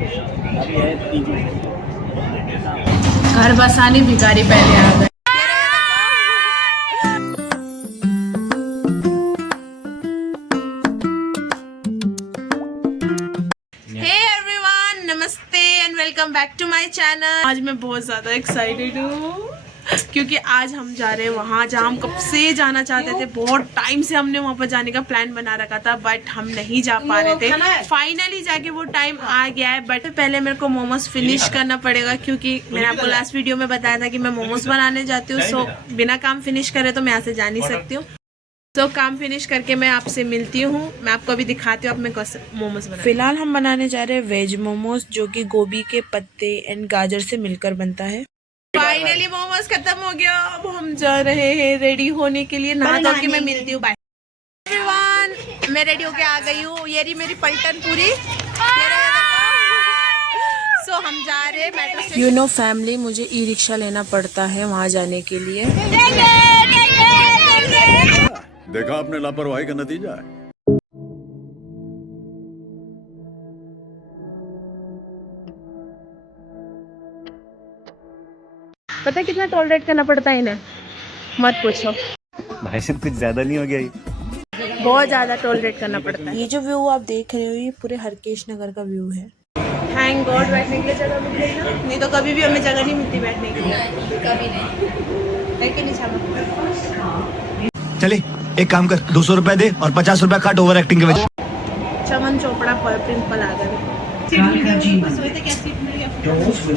घर बसाने भिखारी पहले आ गए। नमस्ते and welcome back to my channel. आज मैं बहुत ज़्यादा एक्साइटेड हूँ क्योंकि आज हम जा रहे हैं वहाँ जहाँ हम कब से जाना चाहते थे। बहुत टाइम से हमने वहाँ पर जाने का प्लान बना रखा था बट हम नहीं जा पा रहे थे। फाइनली जाके वो टाइम आ गया है। बट पहले मेरे को मोमोज फिनिश करना पड़ेगा क्योंकि मैंने आपको लास्ट वीडियो में बताया था कि मैं मोमोज बनाने जाती हूँ। सो बिना काम फिनिश करे तो मैं यहाँ से जा नहीं सकती हूँ। तो काम फिनिश करके मैं आपसे मिलती हूँ। मैं आपको अभी दिखाती हूँ अब मैं कैसे मोमोज बना। फिलहाल हम बनाने जा रहे हैं वेज मोमोज जो कि गोभी के पत्ते एंड गाजर से मिलकर बनता है। फाइनली मोमोज खत्म हो गया। अब हम जा रहे हैं रेडी होने के लिए। नहा धो के मैं मिलती हूँ। बाय एवरीवन, मैं रेडी होके आ गई हूँ। ये रही मेरी पलटन पूरी। सो हम जा रहे हैं metro station. You know family, मुझे ई रिक्शा लेना पड़ता है वहाँ जाने के लिए। देखा आपने लापरवाही का नतीजा है। पता है कितना टॉलरेट करना पड़ता है इन्हें, मत पूछो। भाई साहब कुछ ज्यादा नहीं हो गया ये? बहुत ज्यादा टॉलरेट करना पड़ता है। ये जो व्यू आप देख रहे हो ये पूरे हरकेश नगर का व्यू है। थैंक गॉड बैठने के लिए जगह मिल गई ना, नहीं तो कभी भी हमें जगह नहीं मिलती बैठने के लिए। कभी नहीं है कि नहीं छापा। चले एक काम कर, 200 रुपए दे और 50 रुपए काट ओवर एक्टिंग के वजह। चमन चोपड़ा पर प्रिंपल आ गए।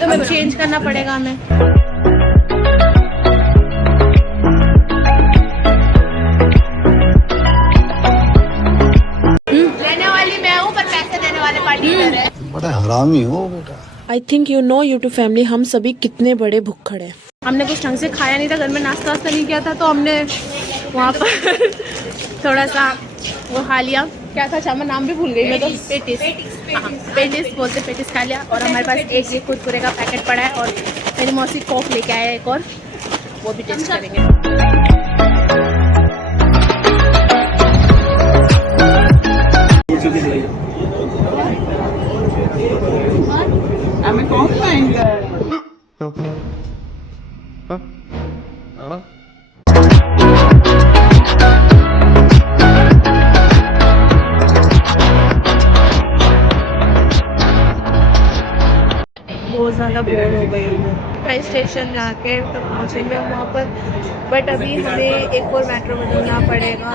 अब चेंज करना पड़ेगा हमें। लेने वाली मैं हूँ पर पैसे देने वाले पार्टनर है। बड़ा हरामी हो बेटा। I think you know YouTube family, हम सभी कितने बड़े भुक्खड़ हैं। हमने कुछ ढंग से खाया नहीं था, घर में नाश्ता वास्ता नहीं किया था, तो हमने वहाँ पर थोड़ा सा वो खा लिया। क्या था चामा, नाम भी भूल गई मैं तो। पेटिस, पेटिस बोलते, पेटिस खा लिया। और हमारे पास एक ये कुरकुरे का पैकेट पड़ा है और मेरी मौसी कोक लेके आया एक और, वो भी टेस्ट करेंगे। बहुत ज़्यादा बोर हो गई हूँ। कई स्टेशन जाके तो पहुँचेंगे वहाँ पर, बट अभी हमें एक और मेट्रो बदलना पड़ेगा।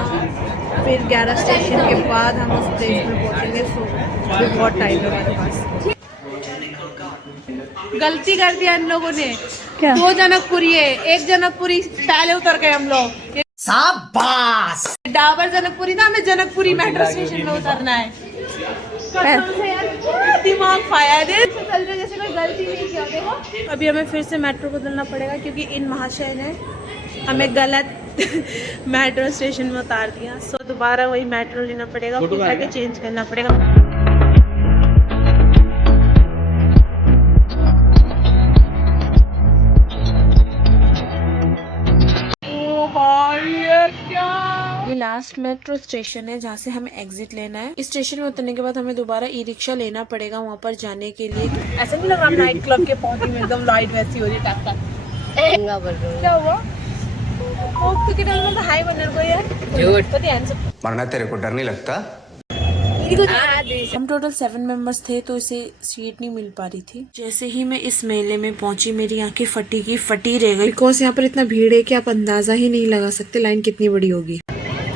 फिर 11 स्टेशन के बाद हम उस प्लेस में पहुँचेंगे। सो अभी बहुत टाइम है हमारे पास। गलती कर दिया इन लोगों ने। क्या? 2 जनकपुरी है, 1 जनकपुरी पहले उतर गए हम लोग। शाबाश। डाबर जनकपुरी था, हमें जनकपुरी मेट्रो स्टेशन में उतरना है। दिमाग खाया दे, जैसे कोई गलती नहीं किया। देखो अभी हमें फिर से मेट्रो बदलना पड़ेगा क्योंकि इन महाशय ने हमें गलत मेट्रो स्टेशन में उतार दिया। सो दोबारा वही मेट्रो लेना पड़ेगा, फिर जाके चेंज करना पड़ेगा। ये लास्ट मेट्रो स्टेशन है जहाँ से हमें एग्जिट लेना है। इस स्टेशन में उतरने के बाद हमें दोबारा ई रिक्शा लेना पड़ेगा वहाँ पर जाने के लिए। ऐसा नहीं लग रहा हम नाइट क्लब के पहुंचे में, एकदम लाइट वैसी हो रही है। क्या हुआ? तो कितना मतलब हाई बनर को यार मरना तेरे को डर नहीं लगता? हम टोटल 7 मेंबर्स थे तो इसे सीट नहीं मिल पा रही थी। जैसे ही मैं इस मेले में पहुंची मेरी आंखें फटी की फटी रह गई। बिकॉज यहाँ पर इतना भीड़ है कि आप अंदाजा ही नहीं लगा सकते लाइन कितनी बड़ी होगी।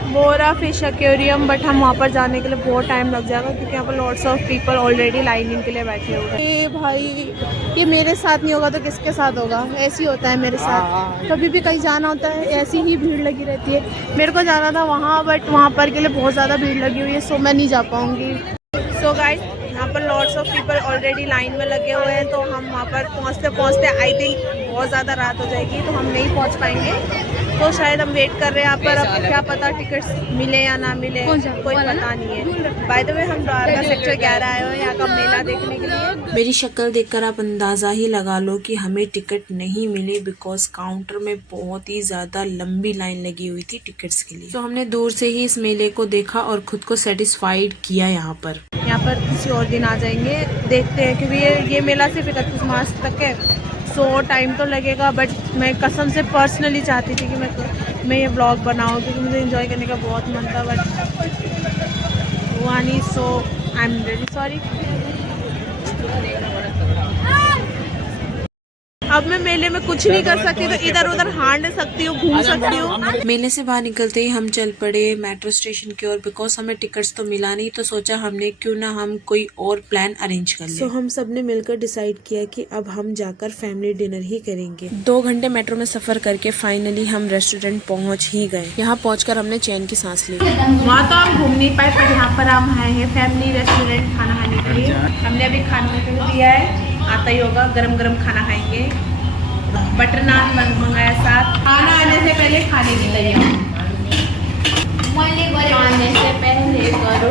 बोरा फिश एक्वेरियम, बट हम वहाँ पर जाने के लिए बहुत टाइम लग जाएगा क्योंकि यहाँ पर lots of people already lining के लिए बैठे हुए हैं। ए भाई, ये मेरे साथ नहीं होगा तो किसके साथ होगा? ऐसे ही होता है मेरे साथ। कभी भी कहीं जाना होता है ऐसी ही भीड़ लगी रहती है। मेरे को जाना था वहाँ, बट वहाँ पर के लिए बहुत ज़्यादा भीड़ लगी हुई है। सो मैं नहीं जा पाऊँगी। सो गाइस, यहाँ पर lots of people already line में लगे हुए हैं, तो हम वहाँ पर पहुँचते पहुँचते आई थिंक बहुत ज़्यादा रात हो जाएगी, तो हम नहीं पहुँच पाएंगे। तो शायद हम वेट कर रहे हैं यहाँ पर। अब क्या पता टिकट्स मिले या ना मिले, कोई पता नहीं है। बाय द वे हम द्वारका सेक्टर 11 आए हुए हैं यहाँ का मेला देखने के लिए। मेरी शक्ल देखकर आप अंदाज़ा ही लगा लो कि हमें टिकट नहीं मिली, बिकॉज काउंटर में बहुत ही ज़्यादा लंबी लाइन लगी हुई थी टिकट्स के लिए। तो हमने दूर से ही इस मेले को देखा और खुद को सेटिस्फाइड किया। यहाँ पर किसी और दिन आ जाएंगे, देखते हैं, क्योंकि ये मेला सिर्फ 31 मार्च तक है, सो टाइम तो लगेगा। बट मैं कसम से पर्सनली चाहती थी कि मैं ये व्लॉग बनाऊँ, क्योंकि मुझे एंजॉय करने का बहुत मन था, बट हुआ नहीं। सो आई एम रियली सॉरी। अब मैं मेले में कुछ नहीं कर सकती, तो इधर उधर हांड सकती हूँ, घूम सकती हूँ। मेले से बाहर निकलते ही हम चल पड़े मेट्रो स्टेशन की ओर, बिकॉज हमें टिकट्स तो मिला नहीं, तो सोचा हमने क्यों ना हम कोई और प्लान अरेंज कर लें। तो हम सब ने मिलकर डिसाइड किया कि अब हम जाकर फैमिली डिनर ही करेंगे। 2 घंटे मेट्रो में सफर करके फाइनली हम रेस्टोरेंट पहुँच ही गए। यहाँ पहुँचकर हमने चैन की सांस ली। वहाँ तो हम घूम नहीं पाए, पर यहाँ पर हम आए हैं फैमिली रेस्टोरेंट खाना खाने के लिए। हमने अभी खाना दिया है, आता ही होगा, गरम गरम खाना खाएंगे। बटर नान मंगाया साथ। खाना आने से पहले खाने की तैयारी, आने से पहले करो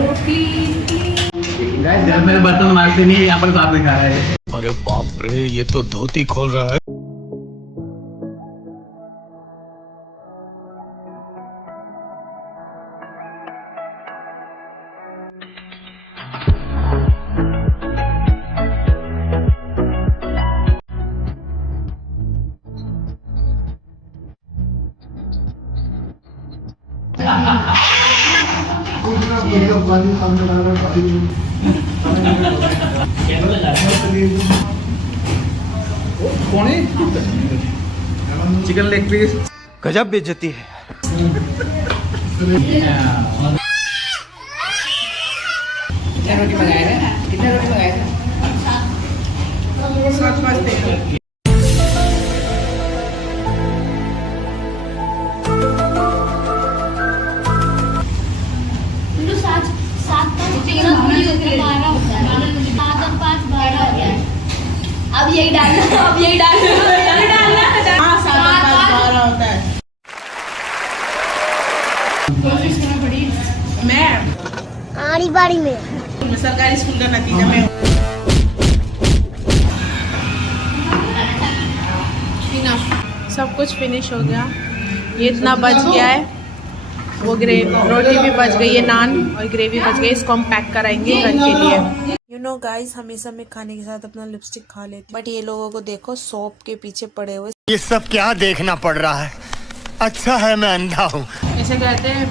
मेरे बर्तन मारते नहीं, यहाँ पर साफ दिखा रहा है। अरे बाप रे, ये तो धोती खोल रहा है। कौन है? Chicken leg piece. गजब बेइज्जती है। कितना रोटी मंगाया है? कितना रोटी मंगाया है? 7 दे। अब यही डालना, अब यही डालना। हाँ, 7 और 5 12 होता है। कोशिश करना पड़ी। मैं आड़ी बाड़ी में सरकारी स्कूल का नतीजा में सब कुछ फिनिश हो गया। ये इतना बच गया है, वो रोटी भी बच गई है, नान और ग्रेवी बच गई। इसको हम पैक कराएंगे घर के लिए। यू नो गाइस, हमेशा मैं खाने के साथ अपना लिपस्टिक खा लेती, बट ये लोगों को देखो सोप के पीछे पड़े हुए। ये सब क्या देखना पड़ रहा है? अच्छा है मैं अंधा हूँ। ऐसे कहते हैं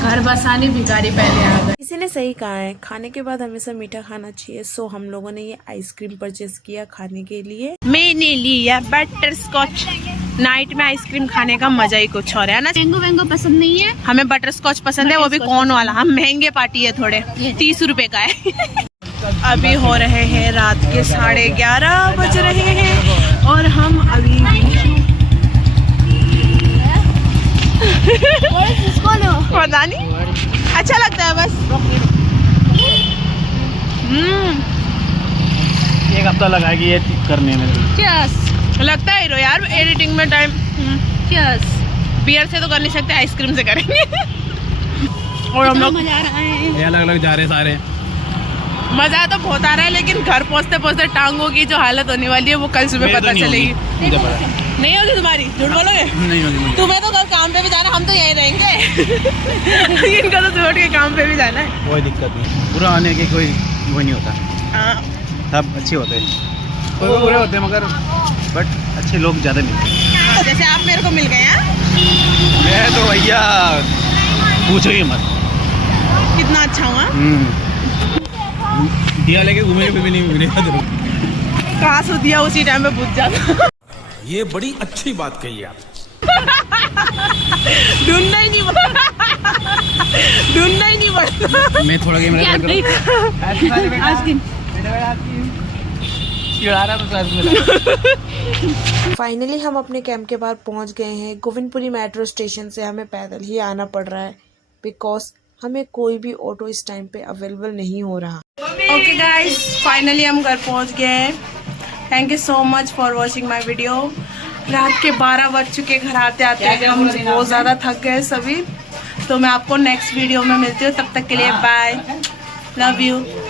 घर बसाने भिखारी पहले आ गए। किसी ने सही कहा है, खाने के बाद हमेशा मीठा खाना चाहिए। सो हम लोगों ने ये आइसक्रीम परचेज किया खाने के लिए। मैंने लिया बटर स्कॉच। नाइट में आइसक्रीम खाने का मजा ही कुछ और है ना। मैंगो पसंद नहीं है हमें बटर स्कॉच पसंद है, वो भी कौन वाला। हम महंगे पार्टी है थोड़े, 30 रुपए का है। अभी हो रहे हैं रात के 11:30 बज रहे हैं और हम अभी पता नहीं, अच्छा लगता है बस। एक हफ्ता लगाएगी ये करने में। यस, लगता है हीरो यार एडिटिंग में टाइम। यस, बियर से तो कर नहीं सकते, आइसक्रीम से करेंगे। और हम लोग मजा आ रहा है, अलग अलग जा रहे सारे। मजा तो बहुत आ रहा है, लेकिन घर पहुंचते पहुंचते टांगों की जो हालत होने वाली है वो कल सुबह पता चलेगी। नहीं होगी तुम्हारी? झूठ बोलोगे? नहीं होगी। तुम्हें तो कल काम पे भी जाना, हम तो यहीं रहेंगे। इनका तो सुबह के काम पे भी जाना है। कोई दिक्कत नहीं, बुरा आने की कोई वो नहीं होता। हाँ, सब अच्छे होते हैं, कोई बुरे होते हैं, मगर बट अच्छे लोग ज़्यादा मिलते हैं। जैसे आप मेरे को मिल गए हैं। मैं तो भैया पूछो ही मत, कितना अच्छा हुआ। दिया लेके घूमे भी नहीं मिले। कहाँ से दिया उसी टाइम पे बुझ जाता। ये बड़ी अच्छी बात कही आप। ढूंढना ही नहीं पड़ता। मैं थोड़ा गेम फाइनली हम अपने कैंप के बाहर पहुंच गए हैं। गोविंदपुरी मेट्रो स्टेशन से हमें पैदल ही आना पड़ रहा है, बिकॉज हमें कोई भी ऑटो इस टाइम पे अवेलेबल नहीं हो रहा। ओके गाइस, फाइनली हम घर पहुंच गए हैं। Thank you so much for watching my video. रात के 12 बज चुके घर आते आते हम बहुत ज़्यादा थक गए सभी। तो मैं आपको नेक्स्ट वीडियो में मिलती हूँ, तब तक के लिए बाय, लव यू।